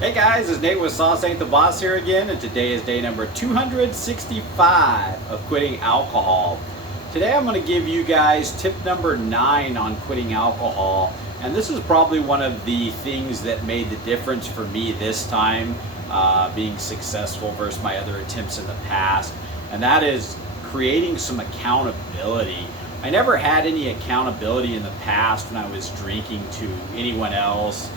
Hey guys, it's Nate with Sauce Ain't the Boss here again, and today is day number 265 of quitting alcohol. Today I'm going to give you guys tip number 9 on quitting alcohol, and this is probably one of the things that made the difference for me this time, being successful versus my other attempts in the past, and that is creating some accountability. I never had any accountability in the past when I was drinking to anyone else.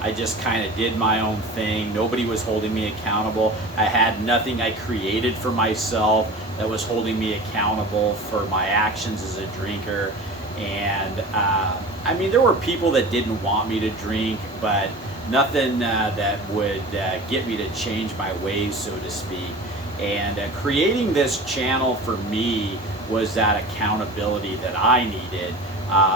I just kind of did my own thing. Nobody was holding me accountable. I had nothing I created for myself that was holding me accountable for my actions as a drinker. And I mean, there were people that didn't want me to drink, but nothing that would get me to change my ways, so to speak. And creating this channel for me was that accountability that I needed,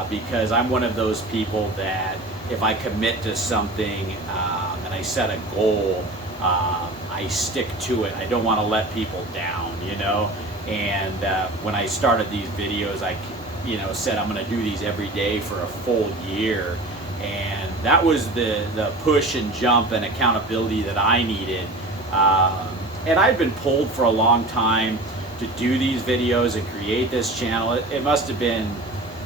because I'm one of those people that if I commit to something and I set a goal, I stick to it. I don't want to let people down, you know. And when I started these videos, I, said I'm going to do these every day for a full year, and that was the push and jump and accountability that I needed. And I've been pulled for a long time to do these videos and create this channel. It must have been,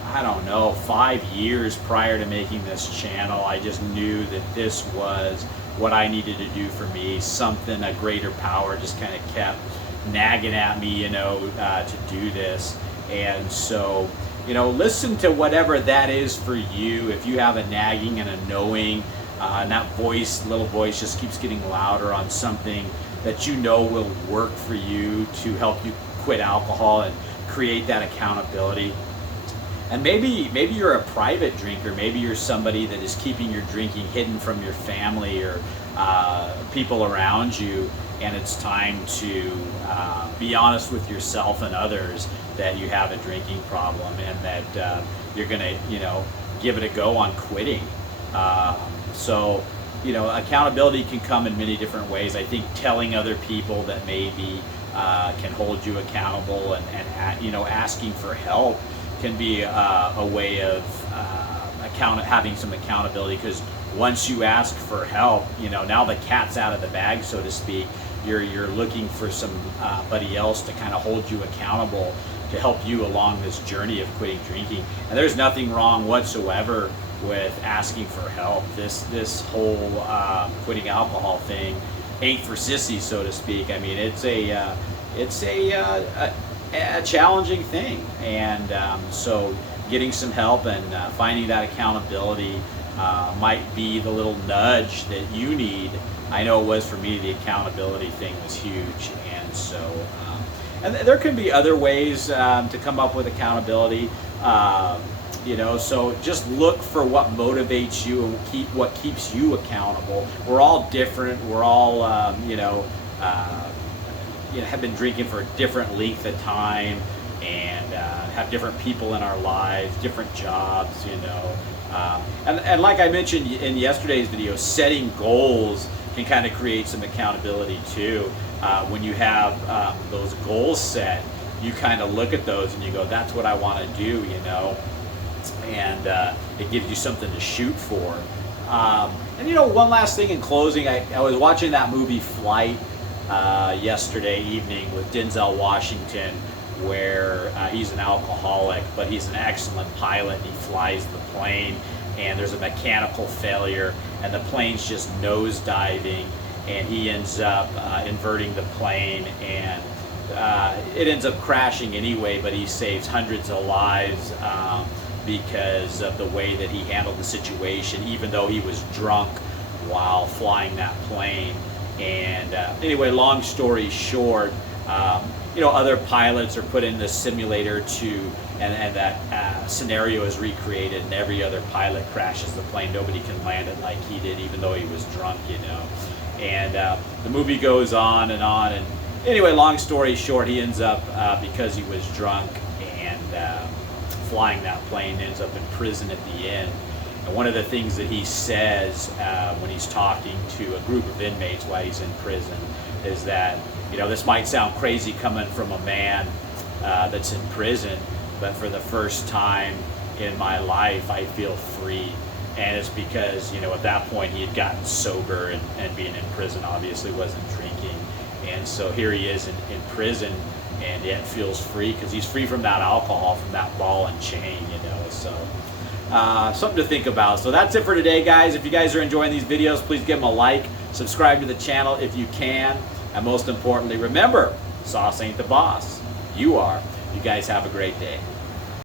I don't know, 5 years prior to making this channel. I just knew that this was what I needed to do for me. Something, a greater power just kind of kept nagging at me, to do this. And so, listen to whatever that is for you. If you have a nagging and a knowing, and that little voice just keeps getting louder on something that will work for you to help you quit alcohol and create that accountability. And maybe you're a private drinker. Maybe you're somebody that is keeping your drinking hidden from your family or people around you, and it's time to be honest with yourself and others that you have a drinking problem and that you're gonna, give it a go on quitting. So, accountability can come in many different ways. I think telling other people that maybe can hold you accountable and asking for help can be a way of having some accountability, because once you ask for help, now the cat's out of the bag, so to speak. You're looking for somebody else to kind of hold you accountable to help you along this journey of quitting drinking. And there's nothing wrong whatsoever with asking for help. This whole quitting alcohol thing ain't for sissies, so to speak. I mean, it's a challenging thing, and so getting some help and finding that accountability might be the little nudge that you need. I know it was for me. The accountability thing was huge, and so and there can be other ways to come up with accountability. So just look for what motivates you and what keeps you accountable. We're all different. We're all have been drinking for a different length of time, and have different people in our lives, different jobs, and like I mentioned in yesterday's video, setting goals can kind of create some accountability too. When you have those goals set, you kind of look at those and you go, that's what I want to do, and it gives you something to shoot for. And one last thing in closing, I was watching that movie Flight yesterday evening with Denzel Washington, where he's an alcoholic, but he's an excellent pilot, and he flies the plane, and there's a mechanical failure, and the plane's just nosediving, and he ends up inverting the plane, and it ends up crashing anyway, but he saves hundreds of lives because of the way that he handled the situation, even though he was drunk while flying that plane. And anyway, long story short, other pilots are put in the simulator and that scenario is recreated, and every other pilot crashes the plane. Nobody can land it like he did, even though he was drunk, And the movie goes on, and anyway, long story short, he ends up, because he was drunk and flying that plane, ends up in prison at the end. And one of the things that he says when he's talking to a group of inmates while he's in prison is that, this might sound crazy coming from a man that's in prison, but for the first time in my life, I feel free. And it's because, you know, at that point he had gotten sober, and being in prison obviously wasn't drinking. And so here he is in prison, and yet feels free because he's free from that alcohol, from that ball and chain, you know. So something to think about. So that's it for today, guys. If you guys are enjoying these videos, please give them a like, subscribe to the channel if you can, and most importantly, remember, sauce ain't the boss. You are. You guys have a great day.